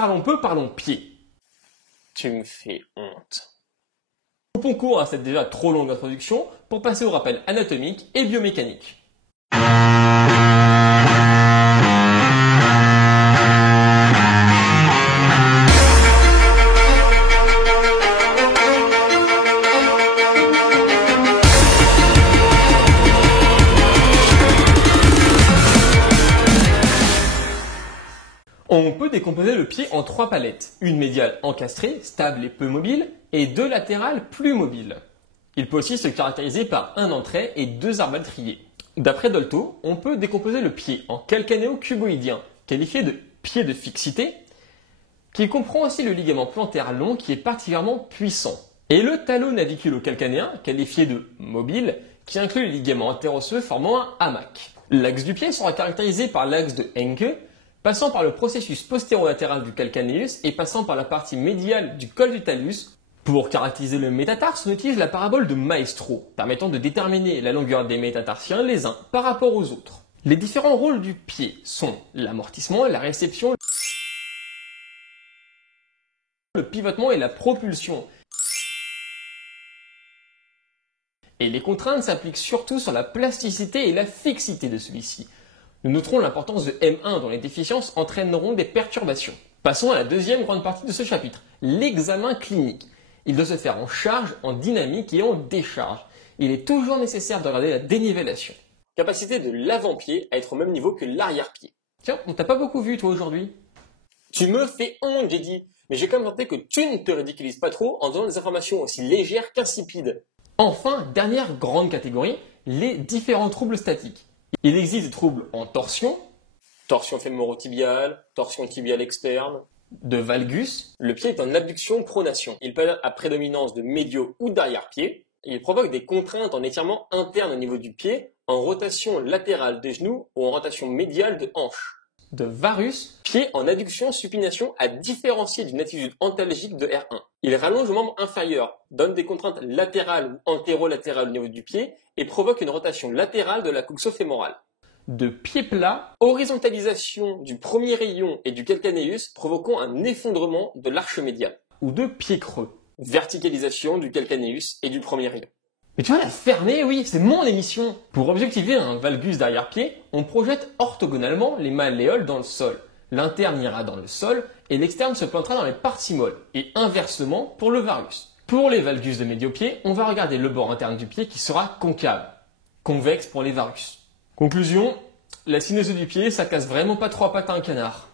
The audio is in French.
Parlons peu, parlons pied. Tu me fais honte. Coupons court à cette déjà trop longue introduction pour passer au rappel anatomique et biomécanique. On peut décomposer le pied en 3 palettes, une médiale encastrée, stable et peu mobile, et 2 latérales plus mobiles. Il peut aussi se caractériser par un entrée et 2 arbalètriers. D'après Dolto, on peut décomposer le pied en calcanéo-cuboïdien, qualifié de pied de fixité, qui comprend aussi le ligament plantaire long qui est particulièrement puissant, et le talon-naviculo-calcanéen, qualifié de mobile, qui inclut les ligaments interosseux formant un hamac. L'axe du pied sera caractérisé par l'axe de Henke, passant par le processus postérolatéral du calcaneus et passant par la partie médiale du col du talus. Pour caractériser le métatarse, on utilise la parabole de Maestro, permettant de déterminer la longueur des métatarsiens les uns par rapport aux autres. Les différents rôles du pied sont l'amortissement, la réception, le pivotement et la propulsion. Et les contraintes s'appliquent surtout sur la plasticité et la fixité de celui-ci. Nous noterons l'importance de M1 dont les déficiences entraîneront des perturbations. Passons à la deuxième grande partie de ce chapitre, l'examen clinique. Il doit se faire en charge, en dynamique et en décharge. Il est toujours nécessaire de regarder la dénivellation. Capacité de l'avant-pied à être au même niveau que l'arrière-pied. Tiens, on t'a pas beaucoup vu toi aujourd'hui. Tu me fais honte, j'ai dit. Mais j'ai quand même tenté que tu ne te ridiculises pas trop en donnant des informations aussi légères qu'insipides. Enfin, dernière grande catégorie, les différents troubles statiques. Il existe des troubles en torsion, Torsion fémoro-tibiale, torsion tibiale externe. de valgus, Le pied est en abduction-pronation. Il peut être à prédominance de médio ou d'arrière-pied. Il provoque des contraintes en étirement interne au niveau du pied, en rotation latérale des genoux ou en rotation médiale de hanche. de varus, Pied en adduction-supination à différencier d'une attitude antalgique de R1. Il rallonge le membre inférieur, donne des contraintes latérales ou antérolatérales au niveau du pied et provoque une rotation latérale de la coxo-fémorale. de pied plat, Horizontalisation du premier rayon et du calcaneus provoquant un effondrement de l'arche médiane. ou de pied creux. Verticalisation du calcaneus et du premier rayon. Mais tu vas la fermer, oui, c'est mon émission. Pour objectiver un valgus d'arrière-pied, on projette orthogonalement les malléoles dans le sol. L'interne ira dans le sol et l'externe se plantera dans les parties molles. Et inversement pour le varus. Pour les valgus de médio-pied, on va regarder le bord interne du pied qui sera concave. Convexe pour les varus. Conclusion, la sinuose du pied, ça casse vraiment pas 3 pattes à un canard.